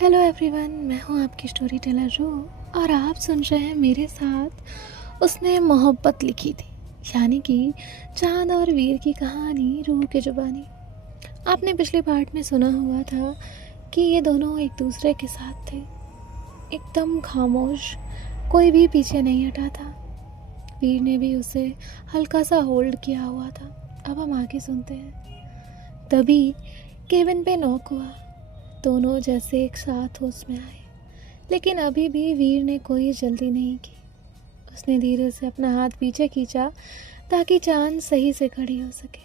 Hello everyone, मैं हूँ आपकी स्टोरी टेलर रूह और आप सुन रहे हैं मेरे साथ उसने मोहब्बत लिखी थी, यानी कि चांद और वीर की कहानी रूह के जुबानी। आपने पिछले पार्ट में सुना हुआ था कि ये दोनों एक दूसरे के साथ थे, एकदम खामोश, कोई भी पीछे नहीं हटा था। वीर ने भी उसे हल्का सा होल्ड किया हुआ था। अब हम आगे सुनते हैं। तभी केबिन पे नॉक हुआ। दोनों जैसे एक साथ होश में आए, लेकिन अभी भी वीर ने कोई जल्दी नहीं की। उसने धीरे से अपना हाथ पीछे खींचा ताकि चांद सही से खड़ी हो सके।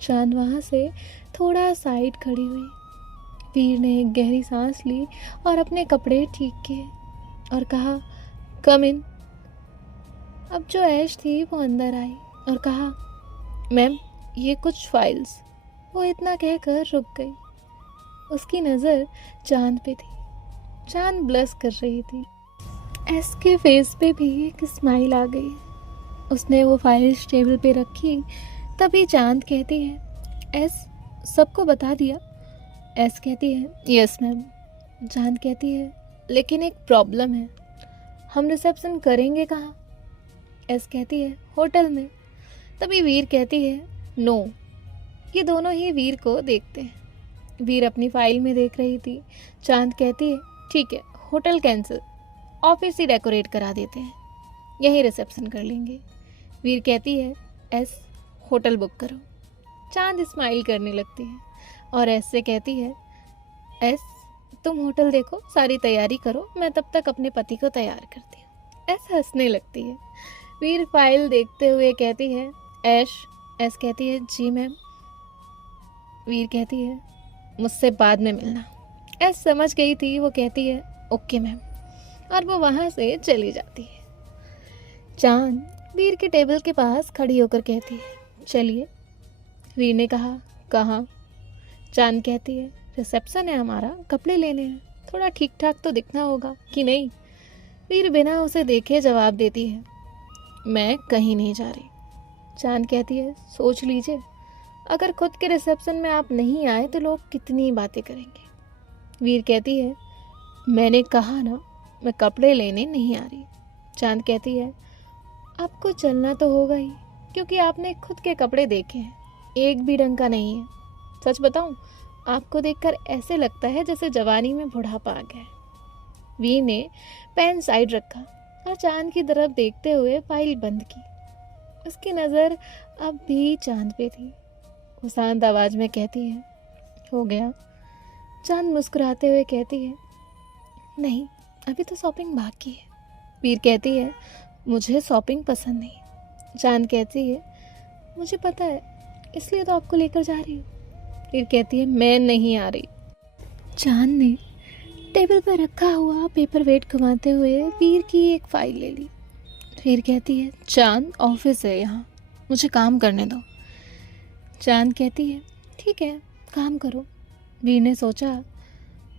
चांद वहाँ से थोड़ा साइड खड़ी हुई। वीर ने एक गहरी सांस ली और अपने कपड़े ठीक किए और कहा, कम इन। अब जो ऐश थी वो अंदर आई और कहा, मैम ये कुछ फाइल्स। वो इतना कहकर रुक गई। उसकी नज़र चांद पे थी। चांद ब्लश कर रही थी। एस के फेस पे भी एक स्माइल आ गई। उसने वो फाइल्स टेबल पे रखी। तभी चांद कहती है, एस सबको बता दिया? एस कहती है, यस मैम। चांद कहती है, लेकिन एक प्रॉब्लम है, हम रिसेप्शन करेंगे कहाँ? एस कहती है, होटल में। तभी वीर कहती है, नो। ये दोनों ही वीर को देखते हैं। वीर अपनी फाइल में देख रही थी। चांद कहती है, ठीक है, होटल कैंसिल, ऑफिस ही डेकोरेट करा देते हैं, यही रिसेप्शन कर लेंगे। वीर कहती है, एस होटल बुक करो। चांद स्माइल करने लगती है और एस से कहती है, एस तुम होटल देखो, सारी तैयारी करो, मैं तब तक अपने पति को तैयार करती हूँ। एस हंसने लगती है। वीर फाइल देखते हुए कहती है, एस कहती है, जी मैम। वीर कहती है, मुझसे बाद में मिलना। एस समझ गई थी। वो कहती है, ओके मैम, और वो वहाँ से चली जाती है। चांद वीर के टेबल के पास खड़ी होकर कहती है, चलिए। वीर ने कहा, कहाँ? चांद कहती है, रिसेप्शन है हमारा, कपड़े लेने हैं, थोड़ा ठीक ठाक तो दिखना होगा कि नहीं? वीर बिना उसे देखे जवाब देती है, मैं कहीं नहीं जा रही। चांद कहती है, सोच लीजिए, अगर खुद के रिसेप्शन में आप नहीं आए तो लोग कितनी बातें करेंगे। वीर कहती है, मैंने कहा ना, मैं कपड़े लेने नहीं आ रही। चांद कहती है, आपको चलना तो होगा ही, क्योंकि आपने खुद के कपड़े देखे हैं, एक भी ढंग का नहीं है। सच बताऊं, आपको देखकर ऐसे लगता है जैसे जवानी में बुढ़ापा आ गया है। वीर ने पेन साइड रखा और चांद की तरफ देखते हुए फाइल बंद की। उसकी नज़र अब भी चांद पे थी। वो शांत आवाज में कहती है, हो गया? चांद मुस्कुराते हुए कहती है, नहीं, अभी तो शॉपिंग बाकी है। वीर कहती है, मुझे शॉपिंग पसंद नहीं। चांद कहती है, मुझे पता है, इसलिए तो आपको लेकर जा रही हूँ। वीर कहती है, मैं नहीं आ रही। चांद ने टेबल पर रखा हुआ पेपर वेट घुमाते हुए वीर की एक फाइल ले ली। वीर कहती है, चांद ऑफिस है यहाँ, मुझे काम करने दो। चांद कहती है, ठीक है, काम करो। वीर ने सोचा,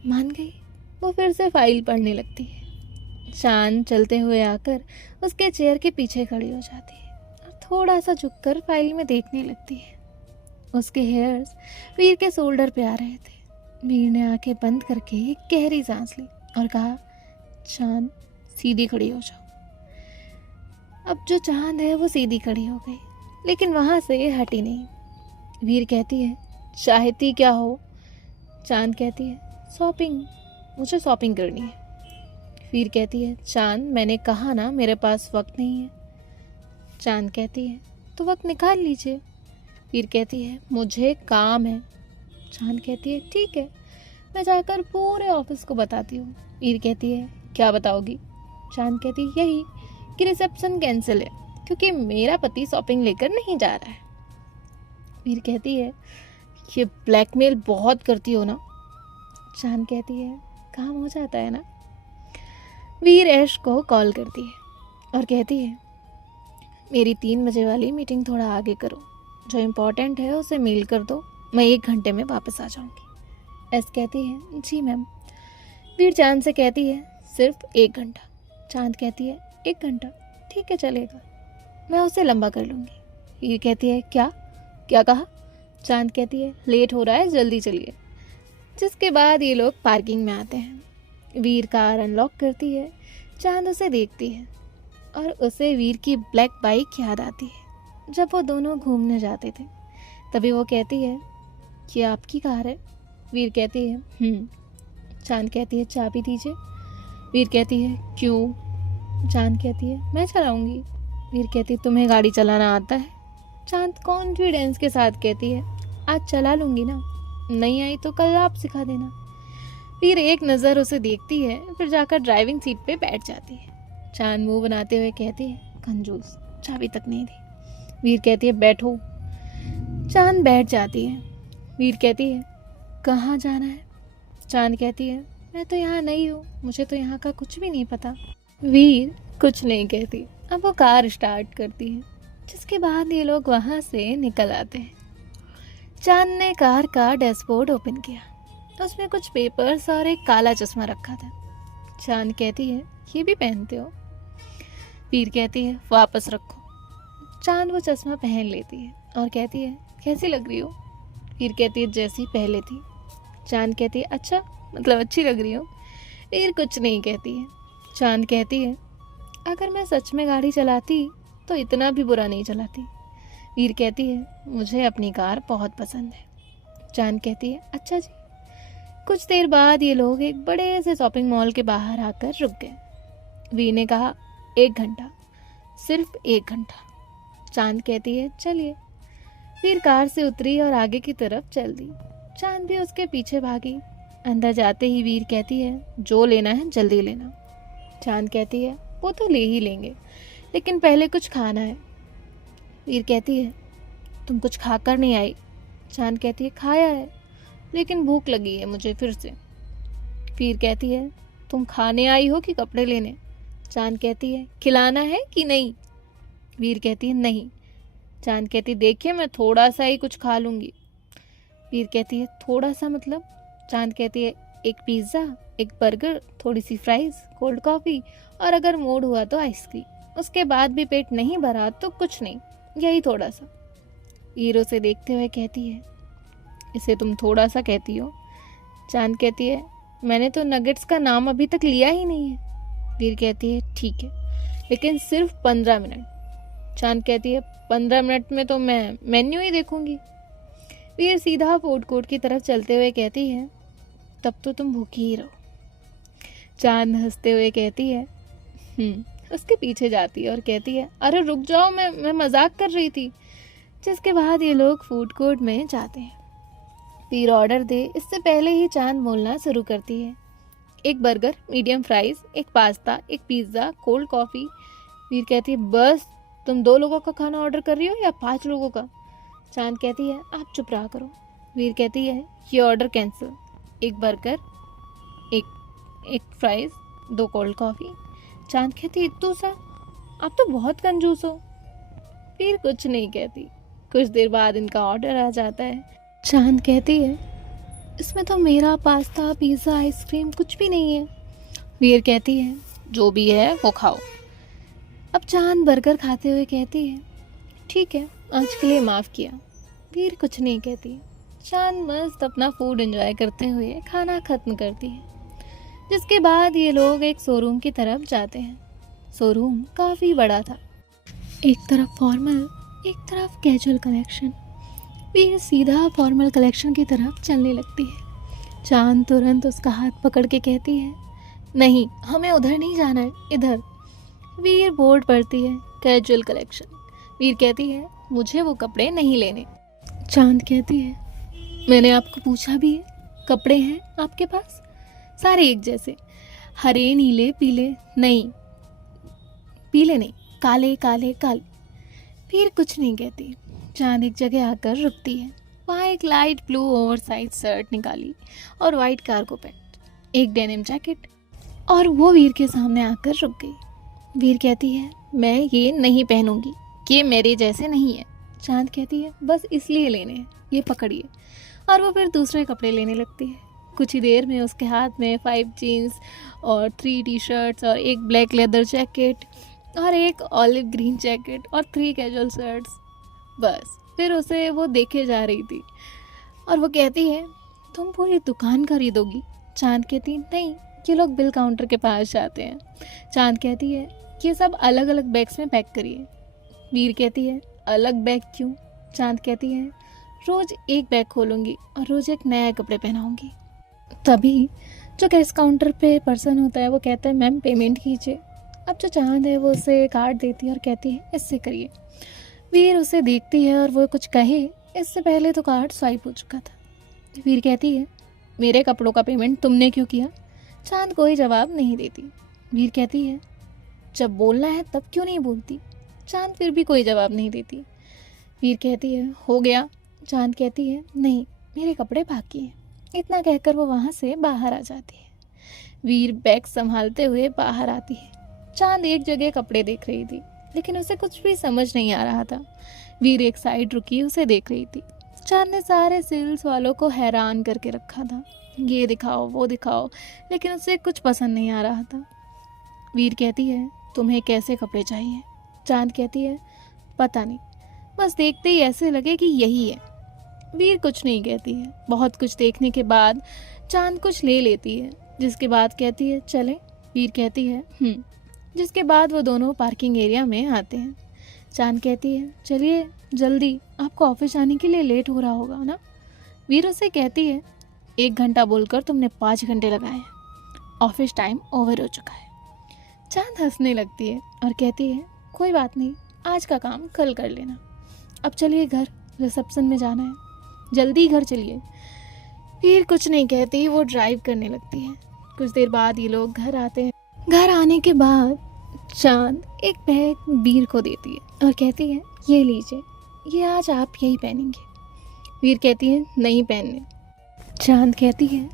मान गई। वो फिर से फाइल पढ़ने लगती है। चांद चलते हुए आकर उसके चेयर के पीछे खड़ी हो जाती है और थोड़ा सा झुककर फाइल में देखने लगती है। उसके हेयर्स वीर के शोल्डर पे आ रहे थे। वीर ने आंखें बंद करके एक गहरी सांस ली और कहा, चांद सीधी खड़ी हो जाओ। अब जो चांद है वो सीधी खड़ी हो गई, लेकिन वहां से हटी नहीं। वीर कहती है, चाहती क्या हो? चांद कहती है, शॉपिंग, मुझे शॉपिंग करनी है। वीर कहती है, चांद मैंने कहा ना, मेरे पास वक्त नहीं है। चांद कहती है, तो वक्त निकाल लीजिए। वीर कहती है, मुझे काम है। चांद कहती है, ठीक है, मैं जाकर पूरे ऑफिस को बताती हूँ। वीर कहती है, क्या बताओगी? चांद कहती है, यही कि रिसेप्शन कैंसिल है, क्योंकि मेरा पति शॉपिंग लेकर नहीं जा रहा है। वीर कहती है, ये ब्लैकमेल बहुत करती हो ना? चांद कहती है, काम हो जाता है ना। वीर ऐश को कॉल करती है और कहती है, मेरी 3 बजे वाली मीटिंग थोड़ा आगे करो, जो इम्पोर्टेंट है उसे मेल कर दो, मैं 1 घंटे में वापस आ जाऊंगी। ऐश कहती है, जी मैम। वीर चांद से कहती है, सिर्फ 1 घंटा। चांद कहती है, 1 घंटा ठीक है, चलेगा, मैं उसे लंबा कर लूँगी। वीर कहती है, क्या क्या कहा? चांद कहती है, लेट हो रहा है, जल्दी चलिए। जिसके बाद ये लोग पार्किंग में आते हैं। वीर कार अनलॉक करती है, चांद उसे देखती है और उसे वीर की ब्लैक बाइक याद आती है जब वो दोनों घूमने जाते थे। तभी वो कहती है कि आपकी कार है। वीर कहती है चांद कहती है चाबी दीजिए। वीर कहती है क्यों? चांद कहती है मैं चलाऊंगी। वीर कहती है तुम्हें गाड़ी चलाना आता है? चांद कॉन्फिडेंस के साथ कहती है आज चला लूंगी ना, नहीं आई तो कल आप सिखा देना। वीर एक नज़र उसे देखती है, फिर जाकर ड्राइविंग सीट पे बैठ जाती है। चांद मुंह बनाते हुए कहती है कंजूस, चाबी तक नहीं दी। वीर कहती है बैठो। चांद बैठ जाती है। वीर कहती है कहाँ जाना है? चांद कहती है मैं तो यहाँ नहीं हूँ, मुझे तो यहाँ का कुछ भी नहीं पता। वीर कुछ नहीं कहती। अब वो कार स्टार्ट करती है, जिसके बाद ये लोग वहाँ से निकल आते हैं। चांद ने कार का डैशबोर्ड ओपन किया, तो उसमें कुछ पेपर्स और एक काला चश्मा रखा था। चांद कहती है ये भी पहनते हो? वीर कहती है वापस रखो। चांद वो चश्मा पहन लेती है और कहती है कैसी लग रही हो? वीर कहती है जैसी पहले थी। चांद कहती है अच्छा, मतलब अच्छी लग रही हो? वीर कुछ नहीं कहती है। चांद कहती है अगर मैं सच में गाड़ी चलाती तो इतना भी बुरा नहीं चलाती। वीर कहती है मुझे अपनी कार बहुत पसंद है। चांद कहती है अच्छा जी। कुछ देर बाद ये लोग एक बड़े से शॉपिंग मॉल के बाहर आकर रुक गए। वीर ने कहा 1 घंटा, सिर्फ 1 घंटा। चांद कहती है चलिए। वीर कार से उतरी और आगे की तरफ चल दी। चांद भी उसके पीछे भागी। अंदर जाते ही वीर कहती है जो लेना है जल्दी लेना। चांद कहती है वो तो ले ही लेंगे, लेकिन पहले कुछ खाना है। वीर कहती है तुम कुछ खाकर नहीं आई। चांद कहती है खाया है, लेकिन भूख लगी है मुझे फिर से। वीर कहती है तुम खाने आई हो कि कपड़े लेने? चांद कहती है खिलाना है कि नहीं? वीर कहती है नहीं। चांद कहती देखिए मैं थोड़ा सा ही कुछ खा लूँगी। वीर कहती है थोड़ा सा मतलब? चांद कहती है एक पिज़्ज़ा, एक बर्गर, थोड़ी सी फ्राइज़, कोल्ड कॉफ़ी और अगर मूड हुआ तो आइसक्रीम। उसके बाद भी पेट नहीं भरा तो कुछ नहीं, यही थोड़ा सा। वीर उसे देखते हुए कहती है इसे तुम थोड़ा सा कहती हो? चांद कहती है मैंने तो नगेट्स का नाम अभी तक लिया ही नहीं है। वीर कहती है ठीक है, लेकिन सिर्फ 15 मिनट। चांद कहती है 15 मिनट में तो मैं मेन्यू ही देखूंगी। वीर सीधा फूड कोर्ट की तरफ चलते हुए कहती है तब तो तुम भूखी ही रहो। चांद हंसते हुए कहती है उसके पीछे जाती है और कहती है अरे रुक जाओ, मैं मजाक कर रही थी। जिसके बाद ये लोग फूड कोर्ट में जाते हैं। वीर ऑर्डर दे इससे पहले ही चांद बोलना शुरू करती है एक बर्गर, मीडियम फ्राइज, एक पास्ता, एक पिज़्ज़ा, कोल्ड कॉफ़ी। वीर कहती है बस तुम 2 लोगों का खाना ऑर्डर कर रही हो या 5 लोगों का? चांद कहती है आप चुप रहा करो। वीर कहती है ये ऑर्डर कैंसिल। एक बर्गर, एक फ्राइज, 2 कोल्ड कॉफ़ी। चांद कहती है इतू सा, आप तो बहुत कंजूस हो। वीर कुछ नहीं कहती। कुछ देर बाद इनका ऑर्डर आ जाता है। चांद कहती है इसमें तो मेरा पास्ता, पिज़्ज़ा, आइसक्रीम कुछ भी नहीं है। वीर कहती है जो भी है वो खाओ। अब चांद बर्गर खाते हुए कहती है ठीक है, आज के लिए माफ़ किया। वीर कुछ नहीं कहती। चांद मस्त अपना फूड एंजॉय करते हुए खाना ख़त्म करती है। जिसके बाद ये लोग एक शोरूम की तरफ जाते हैं। शोरूम काफ़ी बड़ा था, एक तरफ फॉर्मल, एक तरफ कैजुअल कलेक्शन। वीर सीधा फॉर्मल कलेक्शन की तरफ चलने लगती है। चांद तुरंत उसका हाथ पकड़ के कहती है नहीं, हमें उधर नहीं जाना है, इधर। वीर बोर्ड पढ़ती है कैजुअल कलेक्शन। वीर कहती है मुझे वो कपड़े नहीं लेने। चांद कहती है मैंने आपको पूछा भी है, कपड़े हैं आपके पास? सारे एक जैसे, हरे, नीले, पीले नहीं, पीले नहीं, काले काले काले। वीर कुछ नहीं कहती। चांद एक जगह आकर रुकती है। वहाँ एक लाइट ब्लू ओवरसाइज शर्ट निकाली और वाइट कार्गो पैंट, एक डेनिम जैकेट, और वो वीर के सामने आकर रुक गई। वीर कहती है मैं ये नहीं पहनूंगी, ये मेरे जैसे नहीं है। चांद कहती है बस इसलिए लेने हैं, ये पकड़िए। और वो फिर दूसरे कपड़े लेने लगती है। कुछ ही देर में उसके हाथ में 5 जीन्स और 3 टी शर्ट्स और एक ब्लैक लेदर जैकेट और एक ऑलिव ग्रीन जैकेट और 3 कैजुअल शर्ट्स। बस फिर उसे वो देखे जा रही थी और वो कहती है तुम पूरी दुकान खरीदोगी? चांद कहती नहीं, ये लोग बिल काउंटर के पास जाते हैं। चांद कहती है ये सब अलग अलग बैग्स में पैक करिए। वीर कहती है अलग बैग क्यों? चांद कहती है रोज एक बैग खोलूंगी और रोज एक नया कपड़े पहनाऊंगी। तभी जो कैश काउंटर पे पर्सन होता है वो कहता है मैम पेमेंट कीजिए। अब जो चांद है वो उसे कार्ड देती है और कहती है इससे करिए। वीर उसे देखती है और वो कुछ कहे इससे पहले तो कार्ड स्वाइप हो चुका था। वीर कहती है मेरे कपड़ों का पेमेंट तुमने क्यों किया? चांद कोई जवाब नहीं देती। वीर कहती है जब बोलना है तब क्यों नहीं बोलती? चांद फिर भी कोई जवाब नहीं देती। वीर कहती है हो गया। चांद कहती है नहीं, मेरे कपड़े बाकी हैं। इतना कहकर वो वहाँ से बाहर आ जाती है। वीर बैग संभालते हुए बाहर आती है। चांद एक जगह कपड़े देख रही थी लेकिन उसे कुछ भी समझ नहीं आ रहा था। वीर एक साइड रुकी उसे देख रही थी। चांद ने सारे सेल्स वालों को हैरान करके रखा था, ये दिखाओ वो दिखाओ, लेकिन उसे कुछ पसंद नहीं आ रहा था। वीर कहती है तुम्हें कैसे कपड़े चाहिए? चांद कहती है पता नहीं, बस देखते ही ऐसे लगे कि यही है। वीर कुछ नहीं कहती है। बहुत कुछ देखने के बाद चांद कुछ ले लेती है, जिसके बाद कहती है चलें? वीर कहती है जिसके बाद वो दोनों पार्किंग एरिया में आते हैं। चांद कहती है चलिए जल्दी, आपको ऑफिस जाने के लिए लेट हो रहा होगा ना। वीर उसे कहती है 1 घंटा बोलकर तुमने 5 घंटे लगाए हैं, ऑफिस टाइम ओवर हो चुका है। चांद हंसने लगती है और कहती है कोई बात नहीं, आज का काम कल कर लेना। अब चलिए घर, रिसेप्शन में जाना है, जल्दी घर चलिए। वीर कुछ नहीं कहती, वो ड्राइव करने लगती है। कुछ देर बाद ये लोग घर आते हैं। घर आने के बाद चांद एक बैग वीर को देती है और कहती है ये लीजिए, ये आज आप यही पहनेंगे। वीर कहती है नहीं पहनने। चांद कहती है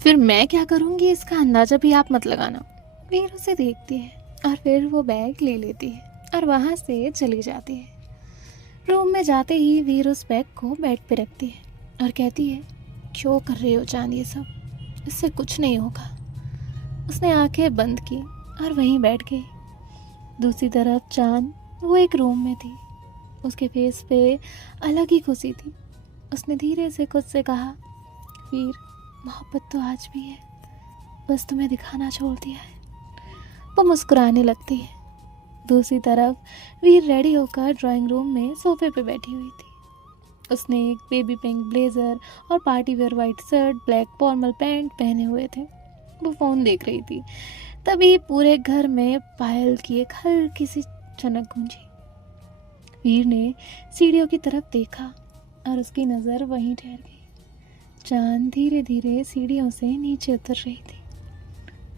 फिर मैं क्या करूँगी इसका अंदाज़ा भी आप मत लगाना। वीर उसे देखती है और फिर वो बैग ले लेती है और वहाँ से चली जाती है। रूम में जाते ही वीर उस बैग को बेड पे रखती है और कहती है क्यों कर रहे हो चांद ये सब, इससे कुछ नहीं होगा। उसने आंखें बंद की और वहीं बैठ गई। दूसरी तरफ चांद वो एक रूम में थी। उसके फेस पे अलग ही खुशी थी। उसने धीरे से खुद से कहा वीर मोहब्बत तो आज भी है, बस तुम्हें दिखाना छोड़ दिया है। वो मुस्कुराने लगती है। दूसरी तरफ वीर रेडी होकर ड्राइंग रूम में सोफे पे बैठी हुई थी। उसने एक बेबी पिंक ब्लेज़र और party wear white shirt, black formal pant पहने हुए थे। वो फ़ोन देख रही थी। तभी पूरे घर में पायल की एक हल्की सी चनक गूंजी। वीर ने सीढ़ियों की तरफ देखा और उसकी नज़र वहीं ठहर गई। चांद धीरे धीरे सीढ़ियों से नीचे उतर रही थी।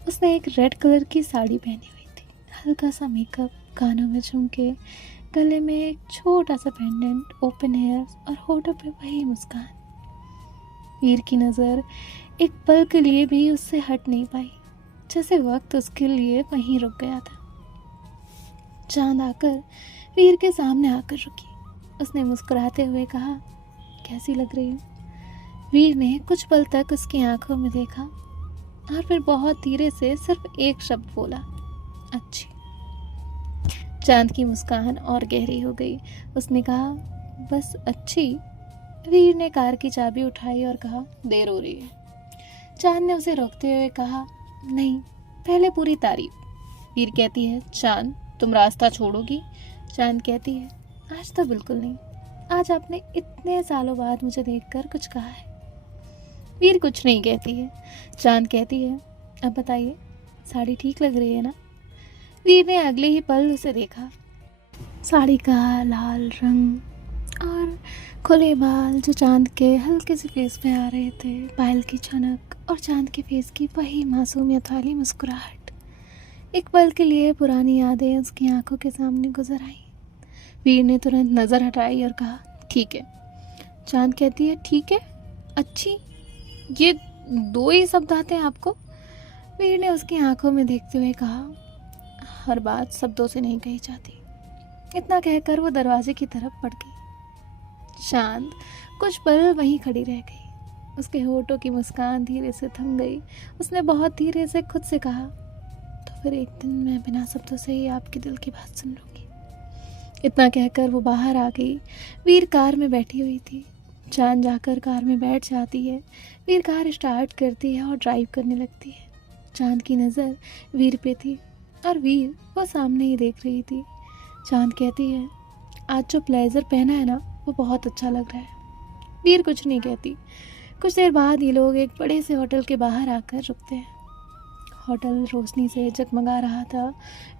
उसने एक रेड कलर की साड़ी पहनी हुई थी, हल्का सा मेकअप, कानों में झुमके, गले में एक छोटा सा पेंडेंट, ओपन हेयर्स और होठों पे वही मुस्कान। वीर की नज़र एक पल के लिए भी उससे हट नहीं पाई, जैसे वक्त उसके लिए वहीं रुक गया था। चांद आकर वीर के सामने आकर रुकी। उसने मुस्कुराते हुए कहा कैसी लग रही हूँ? वीर ने कुछ पल तक उसकी आंखों में देखा और फिर बहुत धीरे से सिर्फ एक शब्द बोला अच्छी। चांद की मुस्कान और गहरी हो गई। उसने कहा बस अच्छी? वीर ने कार की चाबी उठाई और कहा देर हो रही है। चांद ने उसे रोकते हुए कहा नहीं, पहले पूरी तारीफ। वीर कहती है चांद तुम रास्ता छोड़ोगी? चांद कहती है आज तो बिल्कुल नहीं, आज आपने इतने सालों बाद मुझे देखकर कुछ कहा है। वीर कुछ नहीं कहती है। चांद कहती है अब बताइए साड़ी ठीक लग रही है ना? वीर ने अगले ही पल उसे देखा। साड़ी का लाल रंग और खुले बाल जो चांद के हल्के से फेस पे आ रहे थे, पायल की छनक और चांद के फेस की वही मासूमियत वाली मुस्कुराहट। एक पल के लिए पुरानी यादें उसकी आंखों के सामने गुजर आई। वीर ने तुरंत नज़र हटाई और कहा ठीक है। चांद कहती है ठीक है, अच्छी, ये 2 ही शब्द आते हैं आपको? वीर ने उसकी आंखों में देखते हुए कहा हर बात शब्दों से नहीं कही जाती। इतना कहकर वो दरवाजे की तरफ बढ़ गई। चांद कुछ पल वहीं खड़ी रह गई। उसके होठों की मुस्कान धीरे से थम गई। उसने बहुत धीरे से खुद से कहा तो फिर एक दिन मैं बिना शब्दों से ही आपके दिल की बात सुन लूँगी। इतना कहकर वो बाहर आ गई। वीर कार में बैठी हुई थी। चांद जाकर कार में बैठ जाती है। वीर कार स्टार्ट करती है और ड्राइव करने लगती है। चांद की नज़र वीर पे थी और वीर वो सामने ही देख रही थी। चांद कहती है, आज जो ब्लेजर पहना है ना वो बहुत अच्छा लग रहा है। वीर कुछ नहीं कहती। कुछ देर बाद ये लोग एक बड़े से होटल के बाहर आकर रुकते हैं। होटल रोशनी से जगमगा रहा था।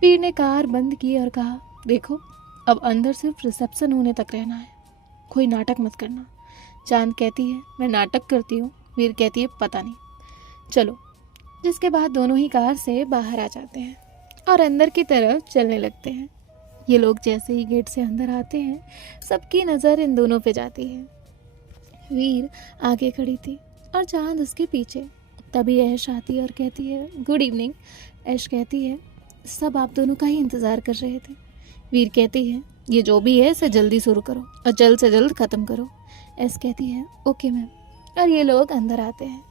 वीर ने कार बंद की और कहा, देखो अब अंदर सिर्फ रिसेप्शन होने तक रहना है, कोई नाटक मत करना। चांद कहती है, मैं नाटक करती हूँ। वीर कहती है, पता नहीं, चलो। जिसके बाद दोनों ही कार से बाहर आ जाते हैं और अंदर की तरफ चलने लगते हैं। ये लोग जैसे ही गेट से अंदर आते हैं, सबकी नज़र इन दोनों पे जाती है। वीर आगे खड़ी थी और चांद उसके पीछे। तभी ऐश आती है और कहती है, गुड इवनिंग। ऐश कहती है, सब आप दोनों का ही इंतज़ार कर रहे थे। वीर कहती है, ये जो भी है इसे जल्दी शुरू करो और जल्द से जल्द ख़त्म करो। ऐश कहती है, ओके मैम। और ये लोग अंदर आते हैं।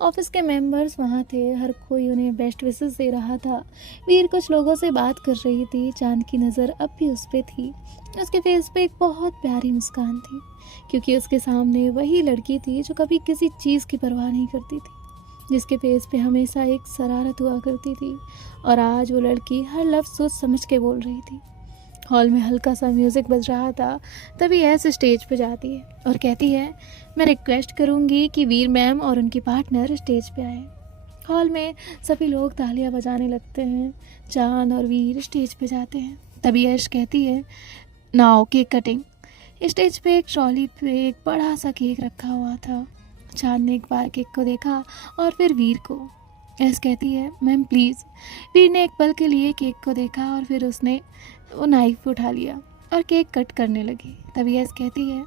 ऑफिस के मेंबर्स वहाँ थे, हर कोई उन्हें बेस्ट विशेस दे रहा था। वीर कुछ लोगों से बात कर रही थी। चांद की नज़र अब भी उस पर थी। उसके फेस पे एक बहुत प्यारी मुस्कान थी, क्योंकि उसके सामने वही लड़की थी जो कभी किसी चीज़ की परवाह नहीं करती थी, जिसके फेस पे हमेशा एक शरारत हुआ करती थी। और आज वो लड़की हर लफ्ज़ सोच समझ के बोल रही थी। हॉल में हल्का सा म्यूज़िक बज रहा था। तभी ऐसे स्टेज पे जाती है और कहती है, मैं रिक्वेस्ट करूँगी कि वीर मैम और उनकी पार्टनर स्टेज पे आए। हॉल में सभी लोग तालियां बजाने लगते हैं। चांद और वीर स्टेज पे जाते हैं। तभी ऐश कहती है, नाउ केक कटिंग। स्टेज पे एक ट्रॉली पे एक बड़ा सा केक रखा हुआ था। चांद ने एक बार केक को देखा और फिर वीर को। ऐश कहती है, मैम प्लीज़। वीर ने एक पल के लिए केक को देखा और फिर उसने वो नाइफ उठा लिया और केक कट करने लगी। तभी ऐश कहती है,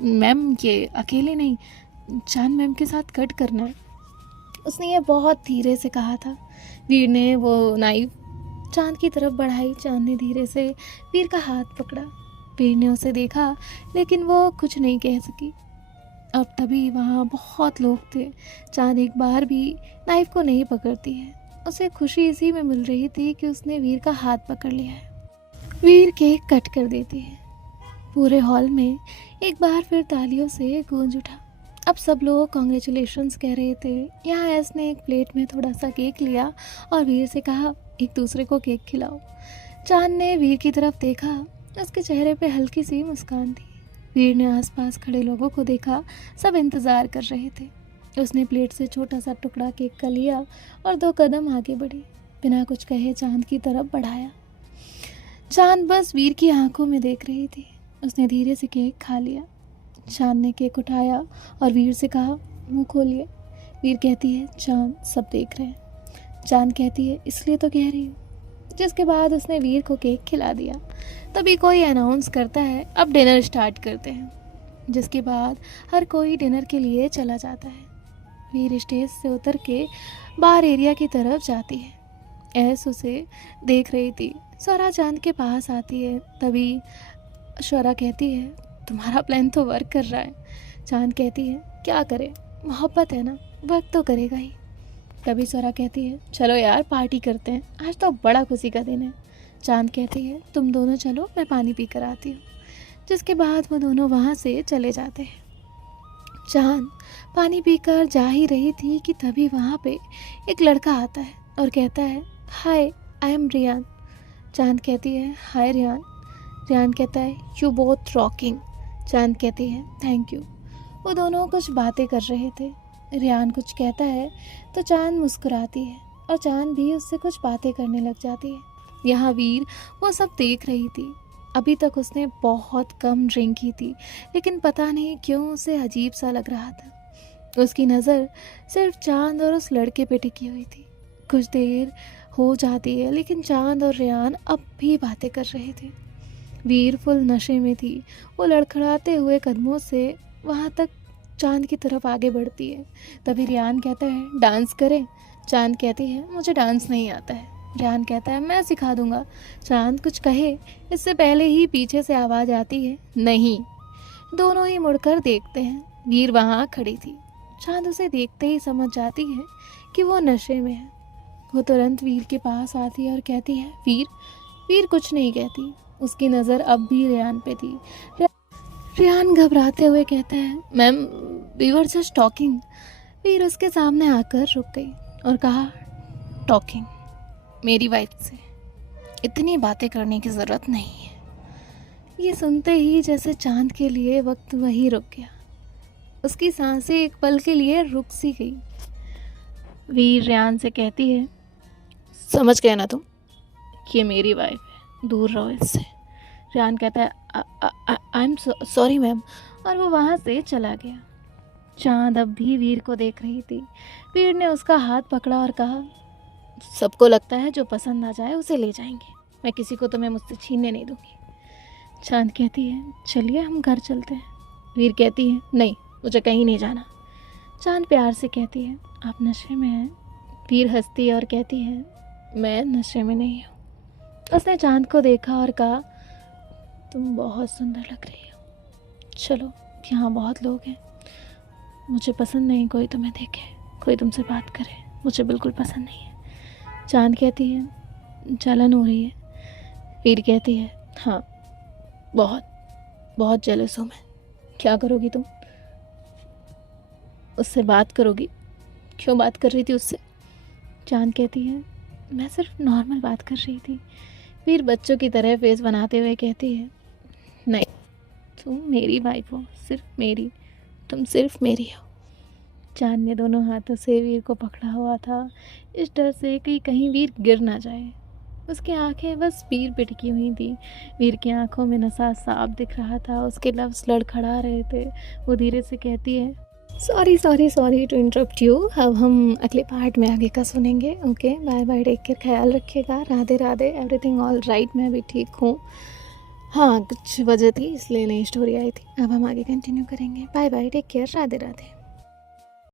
मैम ये अकेले नहीं, चांद मैम के साथ कट करना है। उसने ये बहुत धीरे से कहा था। वीर ने वो नाइफ चांद की तरफ बढ़ाई। चांद ने धीरे से वीर का हाथ पकड़ा। वीर ने उसे देखा लेकिन वो कुछ नहीं कह सकी। अब तभी वहाँ बहुत लोग थे। चांद एक बार भी नाइफ को नहीं पकड़ती है। उसे खुशी इसी में मिल रही थी कि उसने वीर का हाथ पकड़ लिया है। वीर केक कट कर देती है। पूरे हॉल में एक बार फिर तालियों से गूंज उठा। अब सब लोग कॉन्ग्रेचुलेशंस कह रहे थे। यहाँ ऐस ने एक प्लेट में थोड़ा सा केक लिया और वीर से कहा, एक दूसरे को केक खिलाओ। चांद ने वीर की तरफ देखा। उसके चेहरे पे हल्की सी मुस्कान थी। वीर ने आसपास खड़े लोगों को देखा। सब इंतज़ार कर रहे थे। उसने प्लेट से छोटा सा टुकड़ा केक का लिया और 2 कदम आगे बढ़ी। बिना कुछ कहे चांद की तरफ बढ़ाया। चांद बस वीर की आंखों में देख रही थी। उसने धीरे से केक खा लिया। चांद ने केक उठाया और वीर से कहा, मुंह खोलिए। वीर कहती है, चांद सब देख रहे हैं। चांद कहती है, इसलिए तो कह रही हूँ। जिसके बाद उसने वीर को केक खिला दिया। तभी कोई अनाउंस करता है, अब डिनर स्टार्ट करते हैं। जिसके बाद हर कोई डिनर के लिए चला जाता है। वीर स्टेज से उतर के बार एरिया की तरफ जाती है। ऐस उसे देख रही थी। स्वरा चांद के पास आती है। तभी स्वरा कहती है, तुम्हारा प्लान तो वर्क कर रहा है। चांद कहती है, क्या करे, मोहब्बत है ना, वर्क तो करेगा ही। तभी स्वरा कहती है, चलो यार पार्टी करते हैं, आज तो बड़ा खुशी का दिन है। चांद कहती है, तुम दोनों चलो, मैं पानी पी कर आती हूँ। जिसके बाद वो दोनों वहाँ से चले जाते हैं। चांद पानी पीकर जा ही रही थी कि तभी वहाँ पे एक लड़का आता है और कहता है, हाय आई एम रियान। चांद कहती है, हाय रियान। रियान कहता है, यू बोथ रॉकिंग। चांद कहती है, थैंक यू। वो दोनों कुछ बातें कर रहे थे। रियान कुछ कहता है तो चांद मुस्कुराती है और चांद भी उससे कुछ बातें करने लग जाती है। यहाँ वीर वो सब देख रही थी। अभी तक उसने बहुत कम ड्रिंक की थी, लेकिन पता नहीं क्यों उसे अजीब सा लग रहा था। उसकी नज़र सिर्फ चांद और उस लड़के पे टिकी हुई थी। कुछ देर हो जाती है लेकिन चांद और रियान अब भी बातें कर रहे थे। वीर फुल नशे में थी। वो लड़खड़ाते हुए कदमों से वहाँ तक चांद की तरफ आगे बढ़ती है। तभी रियान कहता है, डांस करें। चांद कहती है, मुझे डांस नहीं आता है। रियान कहता है, मैं सिखा दूंगा। चांद कुछ कहे इससे पहले ही पीछे से आवाज़ आती है, नहीं। दोनों ही मुड़कर देखते हैं। वीर वहाँ खड़ी थी। चांद उसे देखते ही समझ जाती है कि वो नशे में है। वो तुरंत वीर के पास आती है और कहती है, वीर। वीर कुछ नहीं कहती। उसकी नज़र अब भी रियान पे थी। रेहान घबराते हुए कहता है, ma'am we were just talking. Veer उसके सामने आकर रुक गई और कहा, टॉकिंग मेरी वाइफ से इतनी बातें करने की ज़रूरत नहीं है। ये सुनते ही जैसे चांद के लिए वक्त वहीं रुक गया। उसकी सांसें एक पल के लिए रुक सी गई। वीर रेहान से कहती है, समझ गए ना तुम, ये मेरी वाइफ है, दूर रहो इससे। रेहान कहता है, आई एम सॉरी मैम, और वो वहाँ से चला गया। चांद अब भी वीर को देख रही थी। वीर ने उसका हाथ पकड़ा और कहा, सबको लगता है जो पसंद आ जाए उसे ले जाएंगे, मैं किसी को तुम्हें मुझसे छीनने नहीं दूंगी। चांद कहती है, चलिए हम घर चलते हैं। वीर कहती है, नहीं मुझे कहीं नहीं जाना। चांद प्यार से कहती है, आप नशे में हैं। वीर हंसती है और कहती है, मैं नशे में नहीं हूँ। उसने चांद को देखा और कहा, तुम बहुत सुंदर लग रही हो। चलो यहाँ बहुत लोग हैं, मुझे पसंद नहीं कोई तुम्हें देखे, कोई तुमसे बात करे, मुझे बिल्कुल पसंद नहीं है। चांद कहती है, जलन हो रही है। वीर कहती है, हाँ बहुत बहुत जेलस हूँ मैं। क्या करोगी तुम? उससे बात करोगी? क्यों बात कर रही थी उससे? चांद कहती है, मैं सिर्फ नॉर्मल बात कर रही थी। वीर बच्चों की तरह फेस बनाते हुए कहती है, नहीं तुम मेरी वाइफ हो, सिर्फ मेरी, तुम सिर्फ मेरी हो। चांद ने दोनों हाथों से वीर को पकड़ा हुआ था, इस डर से कि कहीं वीर गिर ना जाए। उसकी आंखें बस वीर पे टिकी हुई थी। वीर की आंखों में नशा साफ दिख रहा था, उसके लफ्ज़ लड़खड़ा रहे थे। वो धीरे से कहती है, सॉरी टू इंटरप्ट यू। अब हम अगले पार्ट में आगे का सुनेंगे। Okay bye bye, take care, ख्याल रखिएगा, Radhe Radhe, everything all right, मैं भी ठीक हूँ। हाँ कुछ वजह थी इसलिए नई स्टोरी आई थी। अब हम आगे कंटिन्यू करेंगे। Bye bye, take care, Radhe Radhe.